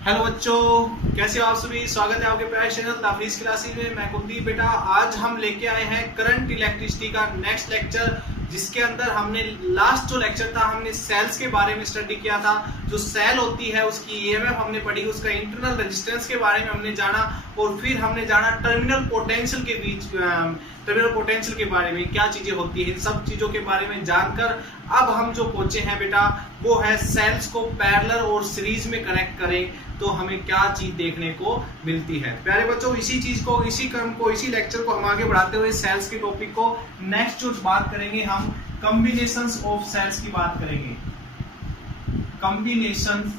Hello बच्चों, कैसे हो आप सभी। स्वागत है आपके प्यारे चैनल ताफरीज क्लासेस में। मैं कुलदीप बेटा। आज हम लेके आए हैं करंट इलेक्ट्रिसिटी का नेक्स्ट लेक्चर, जिसके अंदर हमने लास्ट जो लेक्चर था हमने सेल्स के बारे में स्टडी किया था। जो सेल होती है उसकी ईएमएफ हमने पढ़ी, उसका इंटरनल रेजिस्टेंस के बारे में हमने जाना और फिर हमने जाना टर्मिनल पोटेंशियल के बीच टर्मिनल पोटेंशियल के बारे में क्या चीजें होती है। सब चीजों के बारे में जानकर अब हम जो पहुंचे हैं बेटा वो है सेल्स को पैरेलल और सीरीज में कनेक्ट करें तो हमें क्या चीज देखने को मिलती है। प्यारे बच्चों, इसी चीज को, इसी क्रम को, इसी लेक्चर को हम आगे बढ़ाते हुए सेल्स के टॉपिक को नेक्स्ट जो बात करेंगे हम कॉम्बिनेशंस ऑफ सेल्स की बात करेंगे। कॉम्बिनेशंस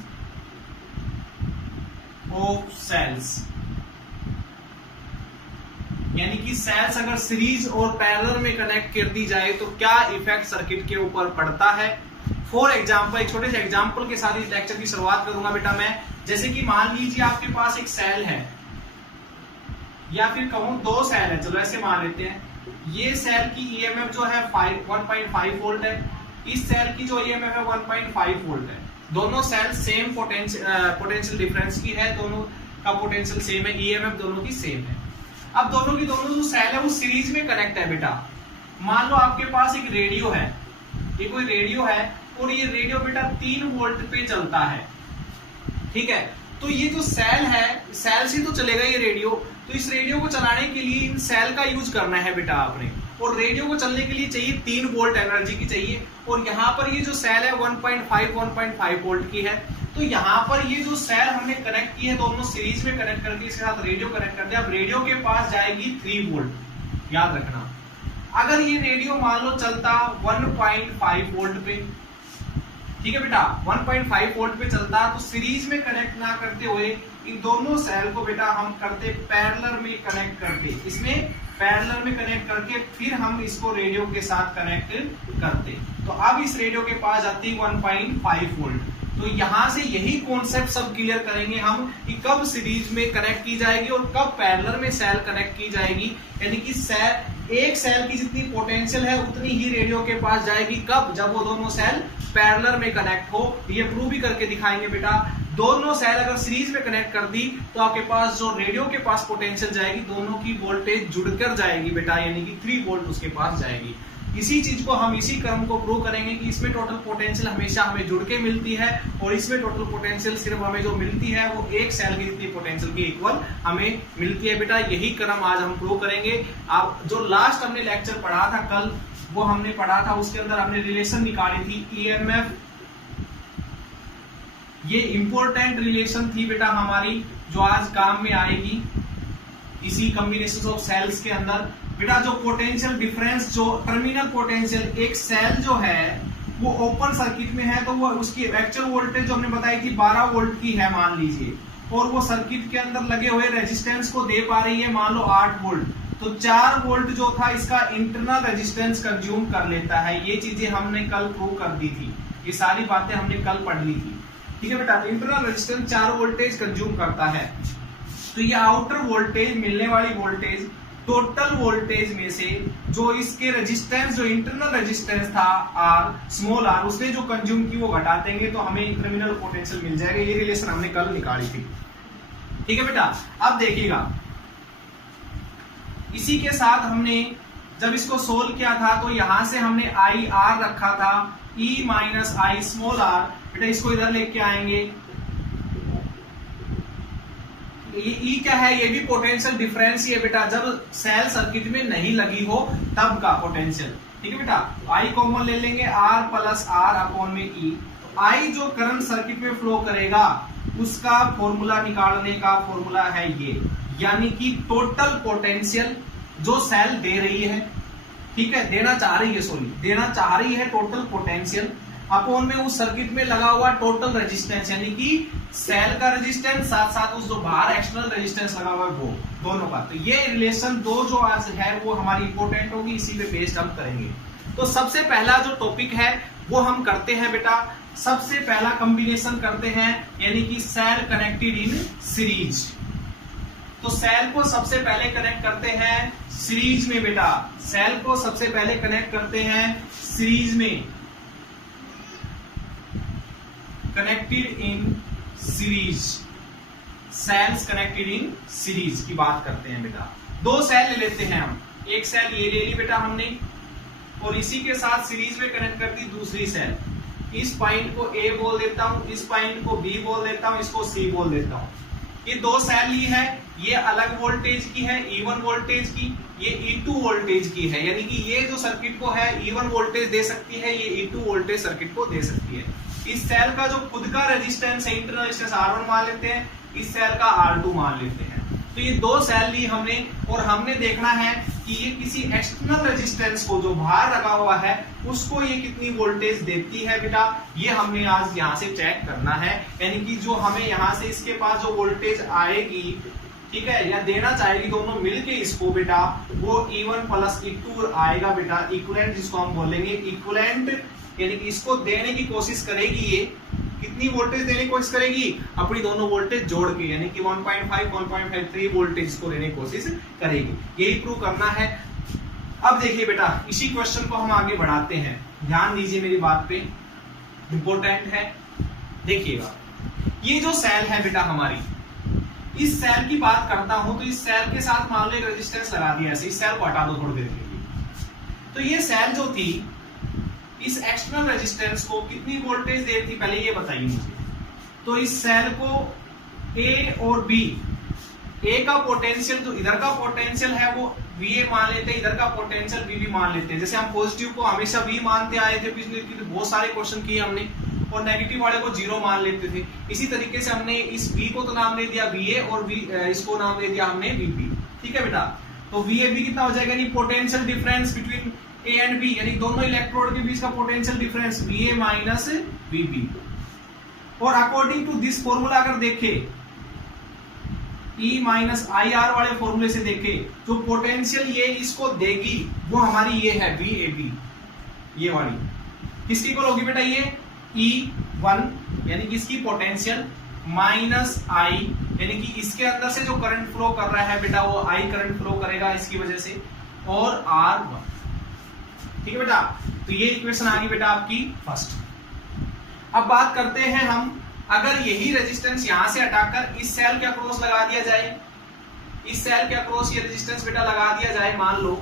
ऑफ सेल्स यानी कि सेल्स अगर सीरीज और पैरेलल में कनेक्ट कर दी जाए तो क्या इफेक्ट सर्किट के ऊपर पड़ता है। फॉर एग्जांपल, एक छोटे से एग्जांपल के साथ इस लेक्चर की शुरुआत करूंगा बेटा मैं। जैसे कि मान लीजिए आपके पास एक सेल है या फिर कहूं दो सेल है, चलो ऐसे मान लेते हैं। ये सेल की ईएमएफ जो है 1.5 वोल्ट है, इस सेल की जो ईएमएफ है 1.5 वोल्ट है। दोनों सेल सेम पोटेंशियल डिफरेंस की है, दोनों का पोटेंशियल सेम है, ईएमएफ दोनों की सेम है। अब दोनों की दोनों जो सेल है वो सीरीज में कनेक्ट है बेटा। मान लो आपके पास एक रेडियो है, ये कोई रेडियो है और ये रेडियो बेटा 3 वोल्ट पे चलता है, ठीक है। तो ये जो सेल है, सेल से तो चलेगा ये रेडियो, तो इस रेडियो को चलाने के लिए इन सेल का यूज करना है बेटा आपने। और रेडियो को चलने के लिए चाहिए 3 वोल्ट एनर्जी की चाहिए। और यहाँ पर ये जो सेल है 1.5 वोल्ट की है। तो यहाँ पर ये जो सेल हमने कनेक्ट की है दोनों सीरीज में कनेक्ट करके इसके साथ रेडियो कनेक्ट कर दिया। अब रेडियो के पास जाएगी 3 वोल्ट, याद रखना। अगर ये रेडियो मान लो चलता 1.5 वोल्ट पे, ठीक है बेटा, 1.5 वोल्ट पे चलता, तो सीरीज में कनेक्ट ना करते हुए इन दोनों सेल को बेटा हम करते पैरेलल में कनेक्ट करते, इसमें पैरेलल में कनेक्ट करके फिर हम इसको रेडियो के साथ कनेक्ट करते। तो अब इस रेडियो के पास आती 1.5 वोल्ट। तो यहां से यही कॉन्सेप्ट सब क्लियर करेंगे हम कि कब सीरीज में कनेक्ट की जाएगी और कब पैरेलल में सेल कनेक्ट की जाएगी। यानी कि एक सेल की जितनी पोटेंशियल है उतनी ही रेडियो के पास जाएगी। कब? जब वो दोनों सेल पैरेलल में कनेक्ट हो। ये प्रूव भी करके दिखाएंगे बेटा। दोनों सेल अगर सीरीज में कनेक्ट कर दी तो आपके पास जो रेडियो के पास पोटेंशियल जाएगी, दोनों की वोल्टेज जुड़कर जाएगी बेटा, यानी कि 3 वोल्ट उसके पास जाएगी। इसी चीज को हम इसी क्रम को प्रूव करेंगे कि इसमें टोटल पोटेंशियल हमेशा हमें जुड़ के मिलती है और इसमें टोटल पोटेंशियल सिर्फ हमें जो मिलती है वो एक सेल की जितनी पोटेंशियल की इक्वल हमें मिलती है बेटा। यही क्रम आज हम प्रूव करेंगे। आप जो लास्ट हमने लेक्चर पढ़ा था कल, वो हमने पढ़ा था, उसके अंदर हमने रिलेशन निकाली थी ईएमएफ। ये इंपॉर्टेंट रिलेशन थी बेटा हमारी, जो आज काम में आएगी इसी कॉम्बिनेशन ऑफ सेल्स के अंदर। बेटा जो पोटेंशियल डिफरेंस, जो टर्मिनल पोटेंशियल, एक सेल जो है वो ओपन सर्किट में है तो वो उसकी एक्चुअल वोल्टेज जो हमने बताई थी 12 वोल्ट की है मान लीजिए, और वो सर्किट के अंदर लगे हुए रेजिस्टेंस को दे पा रही है मान लो 8 वोल्ट। तो 4 वोल्ट जो था इसका इंटरनल रेजिस्टेंस कंज्यूम कर लेता है। ये चीजें हमने कल प्रूव कर दी थी, ये सारी बातें हमने कल पढ़ ली थी, ठीक है बेटा। इंटरनल रेजिस्टेंस 4 वोल्टेज कंज्यूम करता है। तो ये आउटर वोल्टेज, मिलने वाली वोल्टेज, टोटल वोल्टेज में से जो इसके रेजिस्टेंस, जो इंटरनल रेजिस्टेंस था आर, स्मॉल आर, उसने जो कंज्यूम की वो घटा देंगे तो हमें टर्मिनल पोटेंशियल मिल जाएगा। ये रिलेशन हमने कल निकाली थी, ठीक है बेटा। अब देखिएगा, इसी के साथ हमने जब इसको सोल्व किया था तो यहां से हमने आई आर रखा था, E minus I small are. बेटा इसको इधर लेके आएंगे। ये ई क्या है? ये भी पोटेंशियल डिफरेंस ही है बेटा, जब सेल सर्किट में नहीं लगी हो तब का पोटेंशियल, ठीक है बेटा। आई कॉमन ले लेंगे, आर प्लस आर अपॉन में ई। तो आई जो करंट सर्किट में फ्लो करेगा उसका फॉर्मूला निकालने का फॉर्मूला है ये, यानी कि टोटल पोटेंशियल जो सेल दे रही है, ठीक है, देना चाह रही है टोटल पोटेंशियल अपॉन में उस सर्किट में लगा हुआ टोटल रेजिस्टेंस, यानी कि सेल का रेजिस्टेंस साथ साथ उस जो बाहर एक्सटर्नल रेजिस्टेंस लगा हुआ है वो दोनों का। तो ये रिलेशन दो जो आज है वो हमारी इंपॉर्टेंट होगी, इसी पे बेस्ड हम करेंगे। तो सबसे पहला जो टॉपिक है वो हम करते हैं बेटा, सबसे पहला कॉम्बिनेशन करते हैं, यानी कि सेल कनेक्टेड इन सीरीज। तो सेल को सबसे पहले कनेक्ट करते हैं सीरीज में बेटा, सेल को सबसे पहले कनेक्ट करते हैं सीरीज में, connected in series. Cells connected in series की बात करते हैं बेटा। दो सेल ले लेते हैं हम, एक सेल ये ले ली बेटा हमने और इसी के साथ सीरीज में कनेक्ट कर दी दूसरी सेल। इस पॉइंट को ए बोल देता हूं, इस पॉइंट को बी बोल देता हूं, इसको सी बोल देता हूं। ये दो सेल ली है, ये अलग वोल्टेज की है E1 वोल्टेज की, ये E2 वोल्टेज की है, यानी कि ये जो सर्किट को है E1 वोल्टेज दे सकती है, ये E2 वोल्टेज सर्किट को दे सकती है। इस सेल का जो खुद का रेजिस्टेंस है, इंटरनल रेजिस्टेंस R1 मान लेते हैं, इस सेल का R2 मान लेते हैं। तो ये दो सेल ली हमने और हमने देखना है कि ये किसी एक्सटर्नल रेजिस्टेंस को जो बाहर लगा हुआ है उसको ये कितनी वोल्टेज देती है बेटा, ये हमने आज यहाँ से चेक करना है। यानी कि जो हमें यहाँ से इसके पास जो वोल्टेज आएगी, ठीक है, या देना चाहेगी दोनों मिलके इसको बेटा, वो E1 प्लस E2 आएगा बेटा, इक्विवेलेंट जिसको हम बोलेंगे इक्विवेलेंट, यानी कि इसको देने की कोशिश करेगी। ये कितनी वोल्टेज देने की कोशिश करेगी, अपनी दोनों वोल्टेज जोड़ के, यानी कि 1.5 1.53 वोल्टेज को देने की कोशिश करेगी। यही प्रूव करना है। अब देखिए बेटा, इसी क्वेश्चन को हम आगे बढ़ाते हैं, ध्यान दीजिए मेरी बात पे, इंपॉर्टेंट है। देखिएगा, ये जो सेल है बेटा हमारी, इस सेल की बात करता हूं तो इस सेल के साथ मान लो एक रेजिस्टेंस लगा दिया ऐसे, इस सेल को हटा दो थोड़ी देर के लिए। तो ये सेल जो थी इस एक्सटर्नल रेजिस्टेंस को कितनी वोल्टेज दे थी, पहले ये बताइए मुझे। तो इस सेल को ए और बी, ए का पोटेंशियल जो इधर का पोटेंशियल है वो VA मान लेते हैं, इधर का पोटेंशियल VB मान लेते हैं। जैसे हम पॉजिटिव को हमेशा V मानते आए थे, पिछले बहुत सारे क्वेश्चन किए हमने, और नेगेटिव वाले को 0 मान लेते थे। इसी तरीके से हमने इस V को तो नाम दे दिया VA और इसको नाम दे दिया हमने VB, ठीक है बेटा। तो VAB कितना हो जाएगा, यानी potential difference between A and B, यानी दोनों इलेक्ट्रोड के बीच का potential difference VA minus VB। और अकॉर्डिंग टू दिस फॉर्मूला अगर देखें, E माइनस IR वाले फॉर्मूले से देखें, जो पोटेंशियल ये इसको देगी वो हमारी ये है VAB, ये वाली किसकी इक्वल होगी बेटा, ये E1 यानी कि इसकी पोटेंशियल माइनस I, यानी कि इसके अंदर से जो करंट फ्लो कर रहा है बेटा वो I करंट फ्लो करेगा इसकी वजह से, और R1, ठीक है बेटा। तो ये इक्वेशन आ गई बेटा आपकी फर्स्ट। अब बात करते हैं हम, अगर यही रेजिस्टेंस यहां से हटाकर इस सेल के अक्रॉस लगा दिया जाए, इस सेल के अक्रॉस ये रेजिस्टेंस बेटा लगा दिया जाए मान लो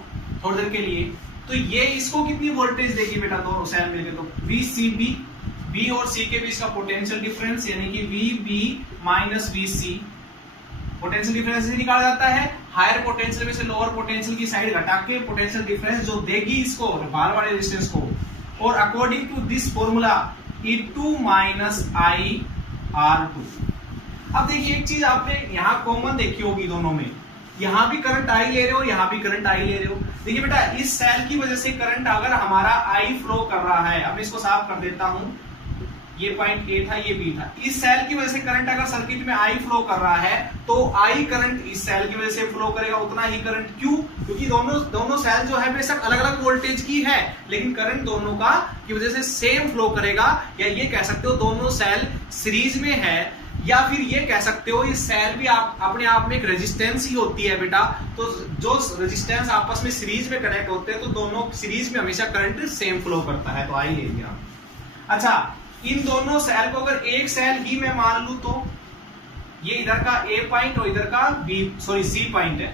थोड़ी देर के लिए, तो ये इसको कितनी वोल्टेज देगी बेटा, दोनों सेल मिलकर, तो VCB, B और C के बीच का पोटेंशियल डिफरेंस, यानी कि VB minus VC, potential difference से निकाला जाता है, हायर पोटेंशियल में से लोअर पोटेंशियल की साइड घटा के पोटेंशियल डिफरेंस जो देगी इसको बाहर वाले रेजिस्टेंस को, और according to this formula E2 minus IR2। अब देखिए एक चीज आपने यहाँ कॉमन देखी होगी दोनों में, यहाँ भी करंट I ले रहे हो, यहाँ भी करंट I ले रहे हो। देखिए बेटा, इस सेल की वजह से करंट अगर हमारा I फ्लो कर रहा है, अब इसको साफ कर देता हूं, ये पॉइंट A था, ये B था। इस सेल की वजह से करंट अगर सर्किट में I फ्लो कर रहा है तो I करंट इस सेल की वजह से फ्लो करेगा उतना ही करंट। क्यों? क्योंकि दोनों सेल जो है बेशक अलग अलग वोल्टेज की है, लेकिन करंट दोनों का की वजह से सेम फ्लो करेगा। या ये कह सकते हो दोनों सेल सीरीज में है, या फिर ये कह सकते हो ये सेल भी आप अपने आप में एक रेजिस्टेंस ही होती है बेटा। तो जो रेजिस्टेंस आपस में सीरीज में कनेक्ट होते हैं तो दोनों सीरीज में हमेशा करंट सेम फ्लो करता है, तो I ले लिया। अच्छा, इन दोनों सेल को अगर एक सेल ही मैं मान लूं तो ये इधर का A पॉइंट और इधर का C पॉइंट है,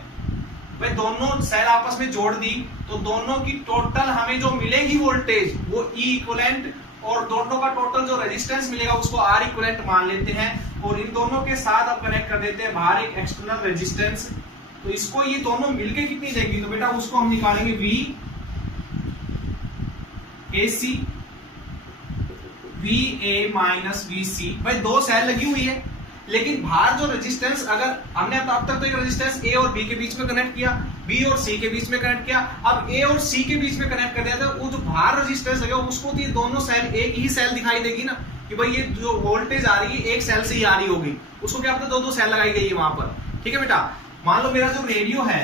भाई दोनों सेल आपस में जोड़ दी तो दोनों की टोटल हमें जो मिलेगी वोल्टेज वो E इक्विवेलेंट, और दोनों का टोटल जो रेजिस्टेंस मिलेगा उसको R इक्विवेलेंट मान लेते हैं, और इन दोनों के साथ अब कनेक्ट कर देते हैं बाहर एक एक्सटर्नल रेजिस्टेंस। तो इसको ये दोनों मिलके कितनी देगी, तो बेटा उसको हम निकालेंगे VAC VA माइनस VC। भाई दो सेल लगी हुई है, लेकिन बाहर जो रेजिस्टेंस, अगर हमने अब तक तो एक रेजिस्टेंस A और B के बीच में कनेक्ट किया, B और C के बीच में कनेक्ट किया, अब A और C के बीच में कनेक्ट कर दिया था, वो जो बाहर रेजिस्टेंस लगे उसको तो ये दोनों सेल एक ही सेल दिखाई देगी ना, कि भाई ये जो वोल्टेज आ रही है एक सेल से ही आ रही होगी, उसको क्या पता दो सेल लगाई गई है वहां पर। ठीक है बेटा, मान लो मेरा जो रेडियो है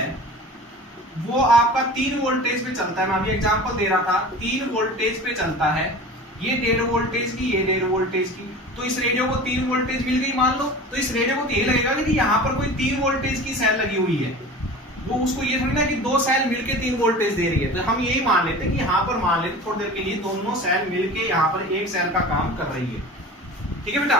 वो आपका 3 वोल्टेज पे चलता है, मैं अभी एग्जांपल दे रहा था, 3 वोल्टेज पे चलता है, ये 1.5 वोल्टेज की, ये 1.5 वोल्टेज की। तो इस रेडियो को 3 वोल्टेज मिल गई मान लो, तो इस रेडियो को यही लगेगा कि यहाँ पर कोई 3 वोल्टेज की सेल लगी हुई है, वो उसको ये थोड़ी ना कि 2 सेल मिलके 3 वोल्टेज दे रही है। तो हम यही मान लेते हैं कि यहाँ पर मान लेते थोड़ी देर के लिए दोनों सेल मिलके यहाँ पर एक सेल का काम कर रही है। ठीक है बेटा,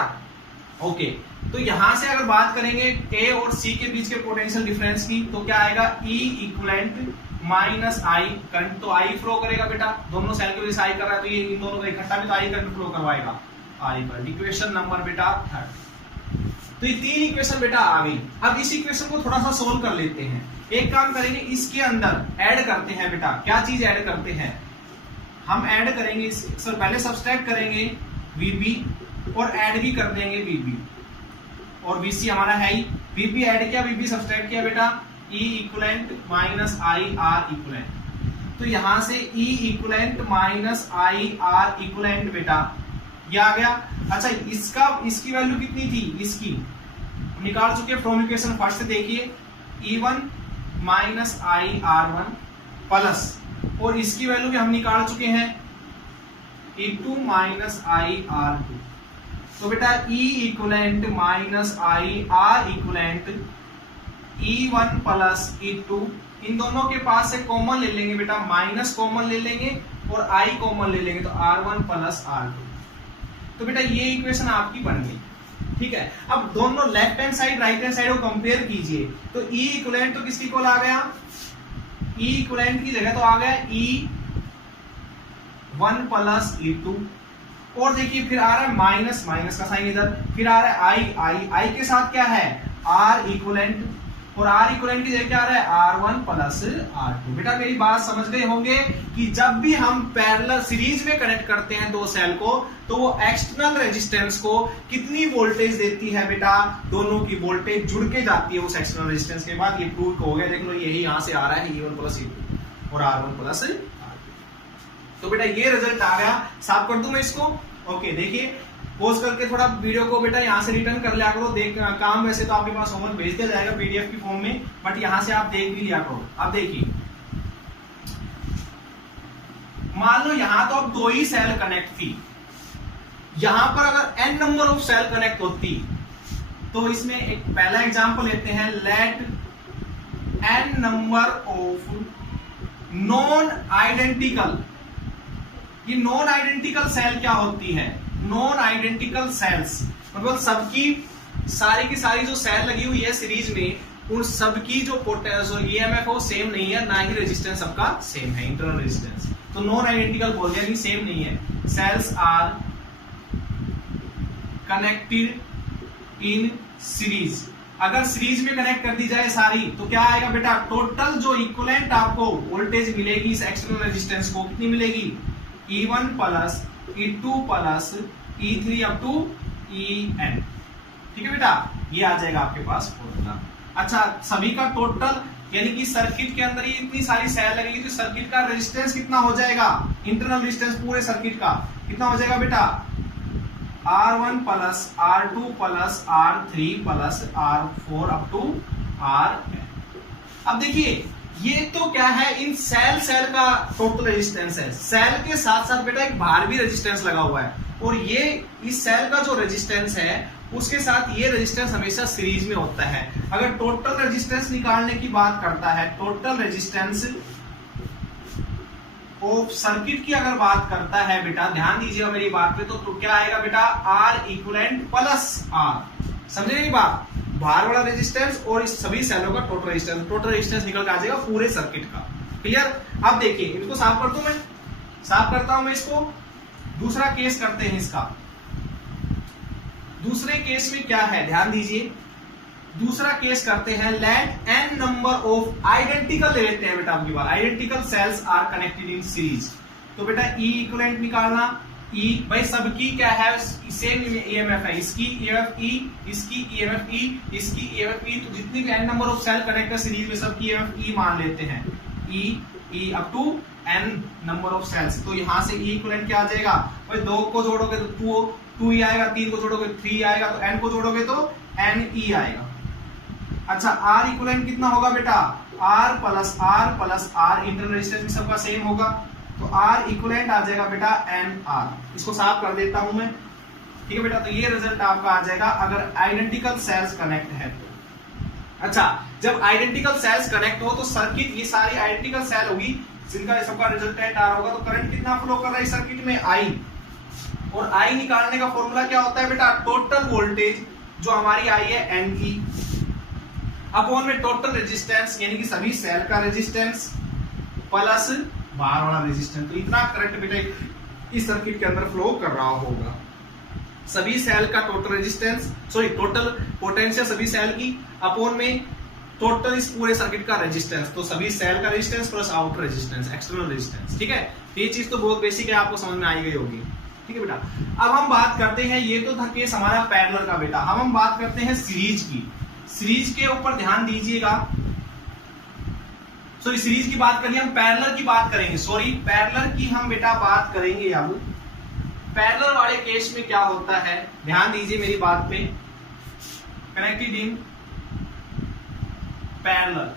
ओके तो यहां से अगर बात करेंगे ए और सी के बीच के पोटेंशियल डिफरेंस की, तो क्या आएगा E equivalent minus I current, तो आई फ्लो करेगा बेटा, दोनों सेल के वजह से आई कर रहा है, तो ये इन दोनों का इकट्ठा भी तो आई करंट फ्लो करवाएगा। आई करंट, इक्वेशन नंबर बेटा 3। तो ये 3 इक्वेशन बेटा आ गई। अब इस इक्वेशन को थोड़ा सा सोल्व कर लेते हैं। एक काम करेंगे, इसके अंदर ऐड करते हैं बेटा, क्या चीज ऐड करते हैं, हम ऐड करेंगे सर पहले सब्सट्रैक्ट करेंगे VB और ऐड भी कर देंगे VB और VC हमारा है ही। VB ऐड किया, VB सब्सट्रैक्ट किया बेटा, E equivalent minus I R equivalent, तो यहां से E equivalent minus I R equivalent बेटा ये आ गया। अच्छा इसकी वैल्यू कितनी थी, इसकी निकाल चुके फ्रॉम इक्वेशन फर्स्ट से, देखिए E1 माइनस आई R1 प्लस, और इसकी वैल्यू भी हम निकाल चुके हैं E2 माइनस आई R2। तो बेटा E equivalent minus I R equivalent E1 plus E2, इन दोनों के पास से कॉमन ले लेंगे बेटा, माइनस कॉमन ले लेंगे और I कॉमन ले लेंगे, तो R1 प्लस R2। तो बेटा ये इक्वेशन आपकी बन गई, ठीक है। अब दोनों left hand side right hand side को कंपेयर कीजिए, तो E इक्वलेंट तो किसकी इक्वल आ गया, E इक्वलेंट की जगह तो आ गया E1 प्लस E2, और देखिए फिर आ रहा है माइनस, माइनस का साइन इधर, फिर आ रहा है I के साथ क्या है R इक्वलेंट, और R इक्वलेंट की जगह क्या आ रहा है R1 प्लस R2। बेटा मेरी बात समझ गए होंगे कि जब भी हम पैरेलल सीरीज में कनेक्ट करते हैं दो सेल को, तो वो एक्सटर्नल रेजिस्टेंस को कितनी वोल्टेज देती है बेटा, दोनों की वोल्टेज जुड़ के जाती है उस एक्सटर्नल रेजिस्टेंस के बाद। ये प्रूव हो गया, देख लो यही यहां से आ रहा है E1 प्लस E2 और R1 प्लस R2। तो बेटा ये रिजल्ट आ गया, साफ कर दूं मैं इसको। ओके देखिए पोज करके थोड़ा वीडियो को बेटा यहाँ से रिटर्न कर लिया करो, देख काम वैसे तो आपके पास होमवर्क भेज दिया जाएगा PDF की फॉर्म में, बट यहाँ से आप देख भी लिया करो। अब देखिए मान लो यहाँ तो अब 2 ही सेल कनेक्ट थी, यहां पर अगर n number of cell connect होती, तो इसमें एक पहला एग्जांपल लेते हैं, let n number of non identical. ये नॉन आइडेंटिकल सेल क्या होती है, नॉन आइडेंटिकल सेल्स मतलब सबकी सारी की सारी जो सेल लगी हुई है सीरीज में, उन सबकी जो EMF है वो सेम नहीं है, ना ही रेजिस्टेंस सबका सेम है, इंटरनल रेजिस्टेंस। तो नॉन आइडेंटिकल बोल दिया, सेम नहीं है। Cells are connected in series, अगर सीरीज में कनेक्ट कर दी जाए सारी, तो क्या आएगा बेटा, टोटल जो इक्विवेलेंट आपको वोल्टेज मिलेगी इस एक्सटर्नल रेजिस्टेंस को, कितनी मिलेगी, E1 plus E2 plus E3 up to En। ठीक है बेटा, ये आ जाएगा आपके पास फॉर्मूला। अच्छा सभी का टोटल, यानी कि सर्किट के अंदर ये इतनी सारी सेल लगेगी, तो सर्किट का रेजिस्टेंस कितना हो जाएगा, इंटरनल रेजिस्टेंस पूरे सर्किट का कितना हो जाएगा बेटा, R1 plus R2 plus R3 plus R4 up to Rn। अब देखिए ये तो क्या है, इन सेल का टोटल रेजिस्टेंस है, सेल के साथ साथ बेटा एक बाहर भी रेजिस्टेंस लगा हुआ है, और ये इस सेल का जो रेजिस्टेंस है उसके साथ ये रेजिस्टेंस हमेशा सीरीज में होता है। अगर टोटल रेजिस्टेंस निकालने की बात करता है, टोटल रेजिस्टेंस ऑफ सर्किट की अगर बात करता है बेटा, ध्यान दीजिएगा मेरी बात पे, तो क्या आएगा बेटा, R इक्विवेलेंट प्लस R। समझे मेरी बात, बाहर वाला रेजिस्टेंस और इस सभी सेलों का टोटल रेजिस्टेंस निकल के आ जाएगा पूरे सर्किट का। क्लियर। अब देखिए इसको साफ कर दूं मैं, साफ करता हूं मैं इसको। दूसरा केस करते हैं इसका। दूसरे केस में क्या है, ध्यान दीजिए, दूसरा केस करते हैं, let n number of identical ले लेते हैं बेटा, आपकी बात identical cells are connected in series. तो बेटा E इक्विवेलेंट निकालना, E भाई सबकी क्या है, सेम EMF है, इसकी EMF E, इसकी EMF E, इसकी EMF E, तो जितनी भी n number of cell connect है सीरीज में सबकी EMF E मान लेते हैं, E up to n number of cells. तो यहां से E इक्विवेलेंट क्या आ जाएगा भाई, 2 को जोड़ोगे तो 2 ही आएगा, 3 को जोड़ोगे 3 आएगा, तो n को जोड़ोगे तो NE आएगा। अच्छा R इक्विवेलेंट कितना होगा बेटा, R plus R internal resistance भी सबका सेम होगा, तो R इक्विवेलेंट आ जाएगा बेटा NR। इसको साफ कर देता हूं मैं, ठीक है बेटा। तो ये रिजल्ट आपका आ जाएगा अगर आइडेंटिकल सेल्स कनेक्ट है तो। अच्छा जब आइडेंटिकल सेल्स कनेक्ट हो तो सर्किट, ये सारी आइडेंटिकल सेल होगी जिनका सबका रिजल्टेंट R होगा, तो करंट कितना फ्लो कर रहा है इस सर्किट में, I। और आई निकालने का फॉर्मूला क्या होता है बेटा, टोटल वोल्टेज जो हमारी आई है एन की अपॉन में टोटल रेजिस्टेंस यानी कि सभी सेल का रेजिस्टेंस प्लस बाहर वाला रेजिस्टेंस। तो इतना करंट बेटा इस सर्किट के अंदर फ्लो कर रहा होगा। सभी सेल का टोटल रेजिस्टेंस टोटल पोटेंशियल सभी सेल की अपॉन में टोटल इस पूरे सर्किट का रेजिस्टेंस। तो सभी सेल का resistance plus outer resistance, external resistance. ठीक है, ये चीज तो बहुत बेसिक है, आपको समझ में आई गई होगी। ठीक है बेटा, अब हम बात करते हैं, ये तो था केस हमारा पैरेलल का बेटा। अब हम बात करते हैं सीरीज की। सीरीज के ऊपर ध्यान दीजिएगा। सीरीज की बात करिए, हम पैरेलल की बात करेंगे। पैरेलल की हम बेटा बात करेंगे। अब पैरेलल वाले केस में क्या होता है, ध्यान दीजिए मेरी बात पे। कनेक्टेड इन पैरेलल,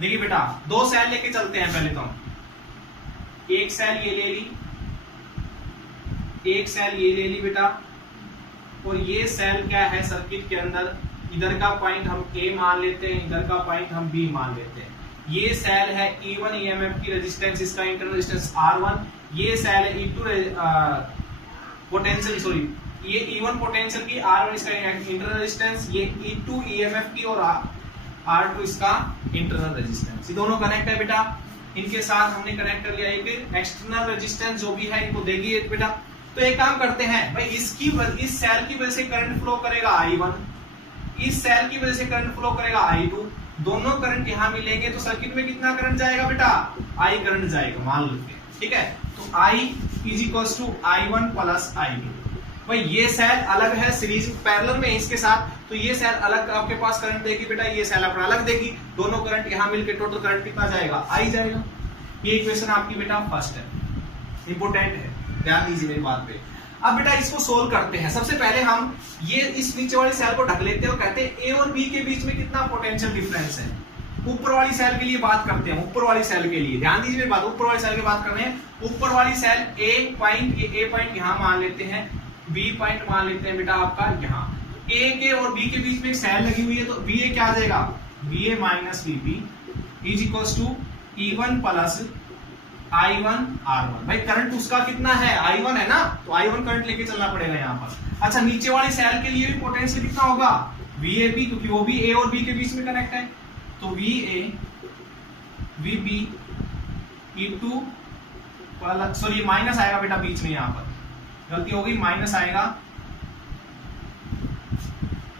देखिए बेटा दो सेल लेके चलते हैं। पहले तो हम एक सेल ये ले ली, एक सेल ये ले ली बेटा, और ये सेल क्या है सर्किट के अंदर, इधर का पॉइंट हम A मान लेते हैं, इधर का पॉइंट हम B मान लेते हैं। ये सेल है E1 EMF की रेजिस्टेंस, इसका इंटरनल रेजिस्टेंस R1। ये सेल है E2 पोटेंशियल, ये E1 पोटेंशियल की, R1 इसका इंटरनल रेजिस्टेंस, ये E2 EMF की और R2 इसका इंटरनल रेजिस्टेंस। ये दोनों कनेक्ट है बेटा। इनके साथ हमने कनेक्ट कर लिया एक एक्सटर्नल रेजिस्टेंस जो भी है इनको देगी बेटा। तो एक काम करते हैं भाई, इस सेल की वजह से करंट फ्लो करेगा I1, इस सेल की वजह से करंट फ्लो करेगा I2। दोनों करंट यहां मिलेंगे तो सर्किट में कितना करंट जाएगा बेटा, I करंट जाएगा मान लेते हैं। ठीक है, तो I is equals to I1 plus I2। भाई ये सेल अलग है सीरीज पैरेलल में इसके साथ, तो ये सेल अलग आपके पास करंट देगी बेटा, ये सेल अपना अलग देगी। दोनों करंट यहां मिलकर टोटल करंट कितना जाएगा, I जाएगा। ये इक्वेशन आपकी बेटा फर्स्ट है, इंपोर्टेंट है, ध्यान दीजिए मेरी बात पे। अब बेटा इसको सोल्व करते हैं। सबसे पहले हम ये इस नीचे वाली सेल को ढक लेते हैं और कहते हैं A और B के बीच में कितना पोटेंशियल डिफरेंस है। ऊपर वाली सेल के लिए बात करते हैं, ऊपर वाली सेल के लिए ध्यान दीजिए मेरी बात, ऊपर वाली सेल की बात कर रहे हैं। ऊपर वाली सेल A पॉइंट यहां मान लेते हैं, B पॉइंट मान लेते हैं बेटा आपका यहाँ। A के और B के बीच में एक सेल लगी हुई है, तो BA क्या आ जाएगा, BA minus VB is equals to E1 plus I1 R1। भाई करंट उसका कितना है, I1 है ना, तो I1 करंट लेके चलना पड़ेगा यहाँ पर। अच्छा, नीचे वाली सेल के लिए भी पोटेंशियल कितना होगा, VAB, क्योंकि वो भी A और B के बीच में कनेक्ट है। तो VA VB E2 sorry minus आएगा बेटा बीच में, यहाँ पर गलती हो गई, माइनस आएगा।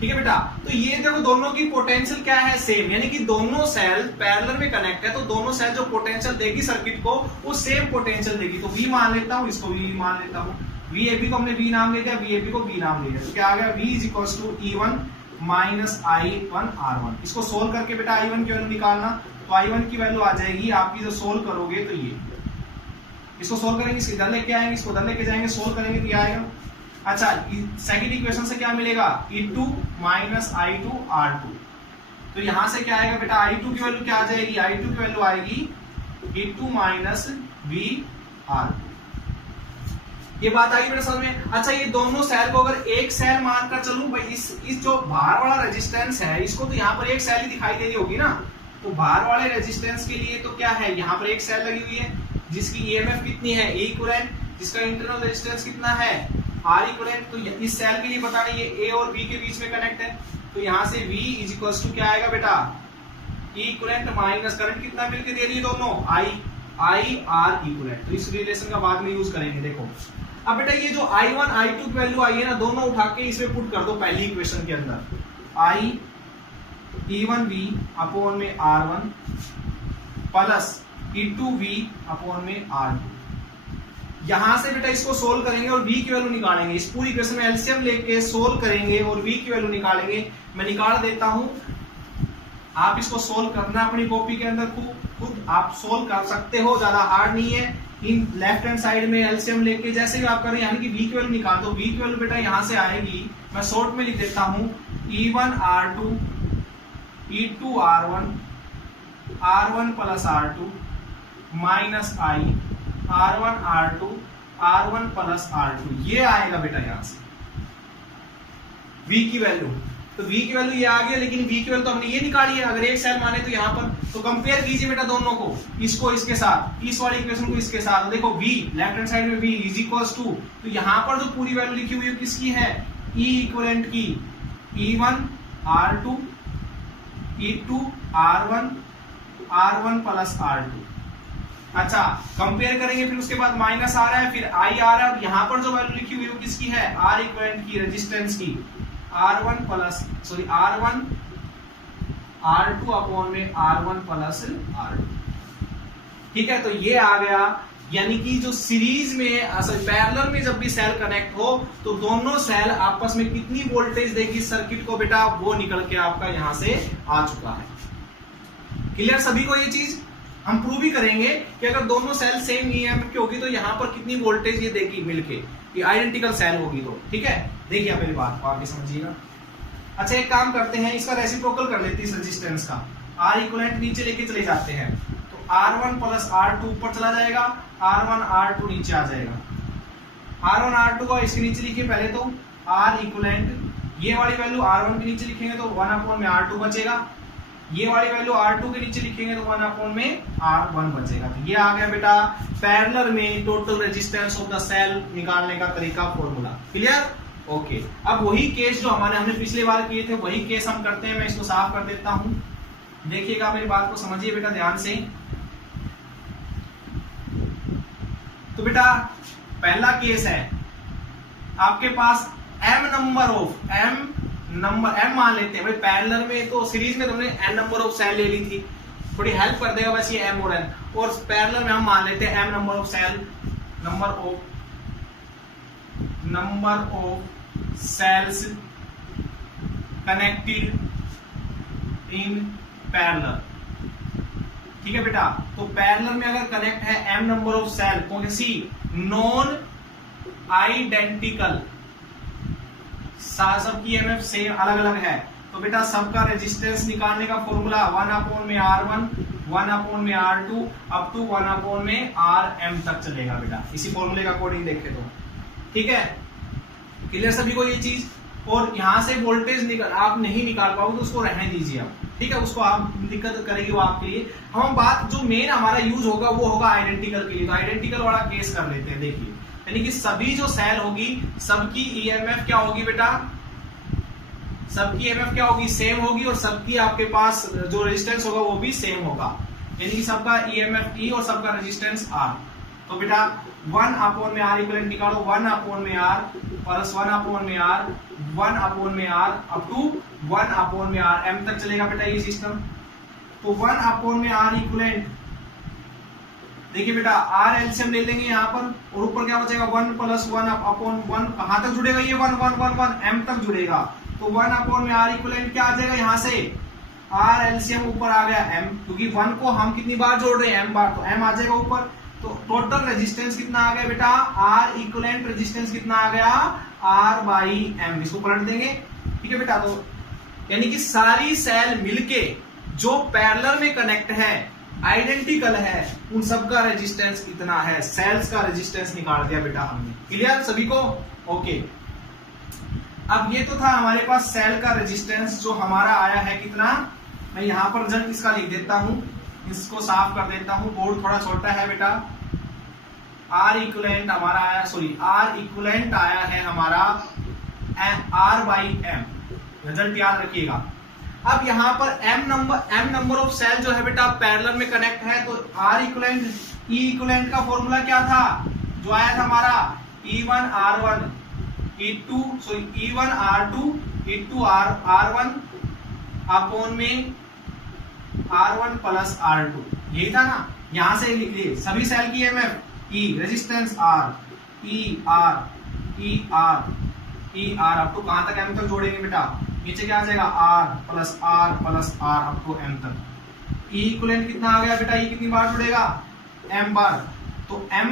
ठीक है बेटा, तो ये देखो दोनों की पोटेंशियल क्या है, सेम, यानी कि दोनों सेल पैरेलल में कनेक्ट है, तो दोनों सेल जो पोटेंशियल देगी सर्किट को वो सेम पोटेंशियल देगी। तो V मान लेता हूं, इसको V मान लेता हूं, VAB को हमने V नाम ले दिया, VAB को B नाम ले दिया। तो क्या आ गया, V is equals to E1 minus I1 R1। इसको सोल्व करके बेटा I1 की वैल्यू निकालना, तो I1 की वैल्यू आ जाएगी आपकी, जो सोल्व करोगे तो ये, इसको सोल्व करेंगे, इसको इधर लेके आएंगे, इसको उधर लेके जाएंगे, सोल्व करेंगे तो ये आएगा। अच्छा, सेकंड इक्वेशन से क्या मिलेगा, E2 माइनस I2 R2। तो यहां से क्या आएगा बेटा, I2 की वैल्यू क्या आ जाएगी, I2 की वैल्यू आएगी E2 माइनस V R2। ये बात आई बेटा समझ में। अच्छा, ये दोनों सेल को अगर एक सेल मानकर चलूं भाई, इस जो बाहर वाला रेजिस्टेंस है इसको तो यहाँ पर एक सेल ही दिखाई दे रही होगी ना, तो बाहर वाले रेजिस्टेंस के लिए तो क्या है, यहाँ पर एक सेल लगी हुई है जिसकी EMF कितनी है, E इक्विवेलेंट, जिसका इंटरनल रेजिस्टेंस कितना है, R इक्विवेलेंट। तो इस सेल के लिए बता रहे ये A और B के बीच में कनेक्ट है, तो यहाँ से V इज इक्वल्स टू क्या आएगा बेटा, E इक्विवेलेंट माइनस करंट कितना मिलकर दे रही है दोनों, I R इक्विवेलेंट। तो इस रिलेशन का बाद में यूज करेंगे। देखो अब बेटा ये जो I1 I2 की वैल्यू आई है ना, दोनों उठा के इसमें पुट कर दो पहली इक्वेशन के अंदर, I E1V अपॉन में R1 प्लस E2V अपॉन में R2। यहां से बेटा इसको सोल्व करेंगे और V की वैल्यू निकालेंगे। इस पूरी इक्वेशन में एलसीएम लेके सोल्व करेंगे और V की वैल्यू निकालेंगे। मैं निकाल देता हूं, आप इसको सोल्व करना अपनी कॉपी के अंदर, खुद आप सोल्व कर सकते हो, ज्यादा हार्ड नहीं है। इन लेफ्ट हैंड साइड में एलसीएम लेके जैसे भी आप करें, यानी कि V की वैल्यू निकाल दो। V की वैल्यू बेटा यहां से आएगी, मैं शॉर्ट में लिख देता हूं, E1 R2 E2 R1 R1 plus R2 minus I R1 R2 R1 plus R2। ये आएगा बेटा यहां से V की वैल्यू। तो V की वैल्यू ये आ गया, लेकिन V की वैल्यू तो हमने ये निकाली है, अगर एक सेल माने तो यहाँ पर, तो कंपेयर कीजिए बेटा दोनों को, इसको इसके साथ, इस वाली इक्वेशन को इसके साथ। देखो V लेफ्ट हैंड साइड में V इज इक्वल्स टू, तो यहाँ पर जो पूरी वैल्यू लिखी हुई है किसकी है, E इक्विवेलेंट की, E1 R2 E2 R1 plus R2। अच्छा कंपेयर करेंगे, फिर उसके बाद माइनस आ रहा है, फिर I आ रहा है, यहाँ पर जो वैल्यू लिखी हुई है वो किसकी है, R इक्विवेलेंट की, रेजिस्टेंस की, R1 R2 अपॉन में R1 प्लस R2। ठीक है, तो ये आ गया, यानी कि जो सीरीज में असल पैरेलल में जब भी सेल कनेक्ट हो तो दोनों सेल आपस में कितनी वोल्टेज देगी सर्किट को बेटा, वो निकल के आपका यहां से आ चुका है। क्लियर सभी को ये चीज? हम प्रूव भी करेंगे कि अगर दोनों सेल सेम ईएमएफ की होगी तो यहां पर कितनी वोल्टेज ये देगी मिलके, ये आइडेंटिकल सेल होगी तो। ठीक है, देखिए आप मेरी बात को आगे समझिएगा। अच्छा एक काम करते हैं, इसका रेसिप्रोकल कर लेते हैं इस रेजिस्टेंस का, R इक्विवेलेंट नीचे लेके चले जाते हैं, तो R1 प्लस R2 ऊपर चला जाएगा, R1 R2 नीचे आ जाएगा। R1 R2 को इसके नीचे लिखिए पहले तो, R इक्विवेलेंट, ये वाली वैल्यू R1 के नीचे लिखेंगे तो 1 अपॉन में R2 बचेगा, ये वाली वैल्यू R2 के नीचे लिखेंगे तो 1 अपॉन में R1 बचेगा। तो ये आ गया बेटा पैरेलल में total resistance of the cell निकालने का तरीका, फॉर्मूला। क्लियर? ओके, अब वही केस जो हमने पिछले बार किए थे वही केस हम करते हैं। मैं इसको साफ कर देता हूं, देखिएगा मेरी बात को समझिए बेटा ध्यान से। तो बेटा पहला केस है, आपके पास m मान लेते हैं भाई, पैरेलल में तो सीरीज में तुमने n नंबर ऑफ सेल ले ली थी, थोड़ी हेल्प कर देगा बस ये m और n, और पैरेलल में हम मान लेते हैं m number of cell, number of cells connected in parallel. ठीक है बेटा, तो पैरेलल में अगर कनेक्ट है m नंबर ऑफ सेल, कौन सी, नॉन आइडेंटिकल, सबकी ईएमएफ सेम अलग अलग है, तो बेटा सबका रेजिस्टेंस निकालने का फॉर्मूला 1 अपॉन में R1, 1 अपॉन में R2 अप टू 1 अपॉन में Rm तक चलेगा बेटा, इसी फॉर्मूले का अकॉर्डिंग देखे तो। ठीक है, क्लियर सभी को ये चीज? और यहां से वोल्टेज आप नहीं निकाल पाओगे तो उसको रहने दीजिए आप। ठीक है, उसको आप दिक्कत करेगी वो आपके लिए। हम बात जो मेन हमारा यूज होगा वो होगा आइडेंटिकल के लिए, तो आइडेंटिकल वाला केस कर लेते हैं। देखिए, यानी कि सभी जो सेल होगी सबकी ईएमएफ क्या होगी बेटा, सबकी ईएमएफ क्या होगी, सेम होगी, और सबकी आपके पास जो रेजिस्टेंस होगा वो भी सेम होगा, यानी कि सबका ईएमएफ E और सबका रेजिस्टेंस R। तो बेटा 1 अपॉन में R इक्विवेलेंट निकालो, 1 अपॉन में R प्लस 1 अपॉन में R, 1 अपॉन में R अप टू 1 अपॉन में R m तक चलेगा बेटा ये सिस्टम। तो 1 अपॉन में R इक्विवेलेंट, देखिए बेटा R एलसीएम ले लेंगे यहाँ पर, और ऊपर क्या बचेगा 1 प्लस 1 अपॉन 1, कहां तक जुड़ेगा ये 1 1 1 1 m तक जुड़ेगा। तो 1 अपॉन में R इक्विवेलेंट क्या आ जाएगा, यहाँ से R एलसीएम ऊपर आ गया m, क्योंकि 1 को हम कितनी बार जोड़ रहे हैं, m बार, तो m आ जाएगा ऊपर। तो टोटल रेजिस्टेंस कितना आ गया बेटा, R इक्विवेलेंट रेजिस्टेंस कितना आ गया, R बाई m, इसको पलट देंगे। ठीक है बेटा, तो यानी कि सारी सेल मिलके जो पैरेलल में कनेक्ट है, आइडेंटिकल है, उन सबका रेजिस्टेंस कितना है, सेल्स का रेजिस्टेंस निकाल दिया बेटा हमने। क्लियर सभी को? ओके, अब ये तो था हमारे पास सेल का रेजिस्टेंस जो हमारा आया है कितना, मैं यहां पर रिजल्ट इसका लिख देता हूं, इसको साफ कर देता हूं, बोर्ड थोड़ा छोटा है बेटा। R इक्विवेलेंट हमारा आया, सॉरी R इक्विवेलेंट आया है हमारा R बाई m, रिजल्ट याद रखिएगा। अब यहाँ पर m नंबर ऑफ सेल जो है बेटा पैरेलल में कनेक्ट है, तो R इक्विवेलेंट, E इक्विवेलेंट का फॉर्मूला क्या था जो आया था हमारा, E1 R1 E2, sorry E1 R2 E2 R1 upon में R1 प्लस R2, यही था ना। यहां से लिख लिए सभी सेल की EMF, E resistance R, E R E R E R up to कहां तक m तक जोड़ेंगे बेटा, नीचे क्या आ जाएगा R plus R up to m तक। E इक्विवेलेंट कितना आ गया बेटा, E कितनी बार जुड़ेगा, m बार, तो m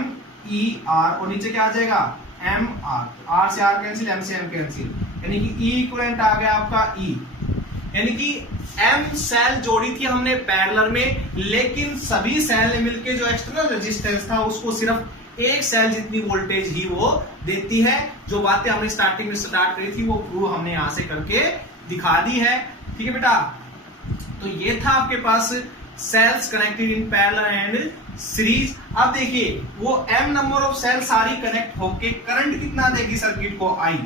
E R, और नीचे क्या आ जाएगा m R, R से R कैंसिल, m से m कैंसिल, यानी कि E इक्विवेलेंट आ गया आपका E, यानी कि m सेल जोड़ी थी हमने पैरेलल में, लेकिन सभी सेल ने मिलके जो एक्सटर्नल रेजिस्टेंस था उसको सिर्फ एक सेल जितनी वोल्टेज ही वो देती है। जो बातें हमने स्टार्टिंग में स्टार्ट करी थी वो प्रूव हमने यहां से करके दिखा दी है। ठीक है बेटा, तो ये था आपके पास cells connected in parallel and series. अब देखिए वो m नंबर ऑफ सेल सारी कनेक्ट होके करंट कितना देगी सर्किट को, I।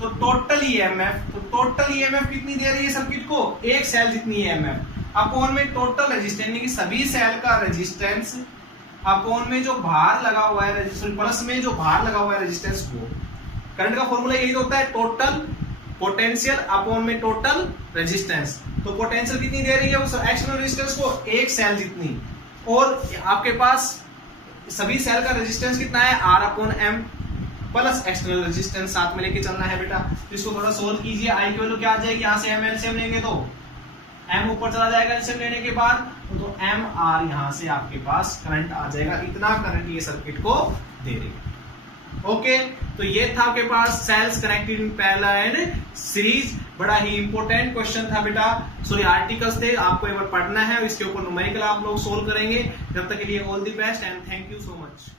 तो टोटल ईएमएफ, तो टोटल ईएमएफ कितनी दे रही है सर्किट को, एक सेल जितनी ईएमएफ अपॉन में टोटल रेजिस्टेंस, यानी कि सभी सेल का रेजिस्टेंस अपॉन में जो भार लगा हुआ है, प्लस में जो भार लगा हुआ है रेजिस्टेंस, वो करंट का फॉर्मूला यही होता है, टोटल पोटेंशियल अपॉन में टोटल रेजिस्टेंस। तो पोटेंशियल कितनी दे रही है उस एक्सटर्नल रेजिस्टेंस को, एक सेल जितनी, और आपके पास सभी सेल का रेजिस्टेंस कितना है, R upon M plus external resistance साथ में लेके चलना है बेटा। तो इसको थोड़ा सोल्व कीजिए, आई की वैल्यू क्या आ जाएगी, यहाँ से M एलसीएम लेंगे तो M ऊपर चला जाएगा एलसीएम लेने के बाद, तो M R यहाँ से आपके पास करंट आ जाएगा, इतना करंट ये सर्किट को दे रही है। ओके, तो ये था आपके पास cells connected in parallel and series. बड़ा ही इंपॉर्टेंट क्वेश्चन था बेटा, सॉरी आर्टिकल्स थे, आपको एक बार पढ़ना है, इसके ऊपर न्यूमेरिकल आप लोग सोल्व करेंगे। जब तक के लिए all the best and thank you so much.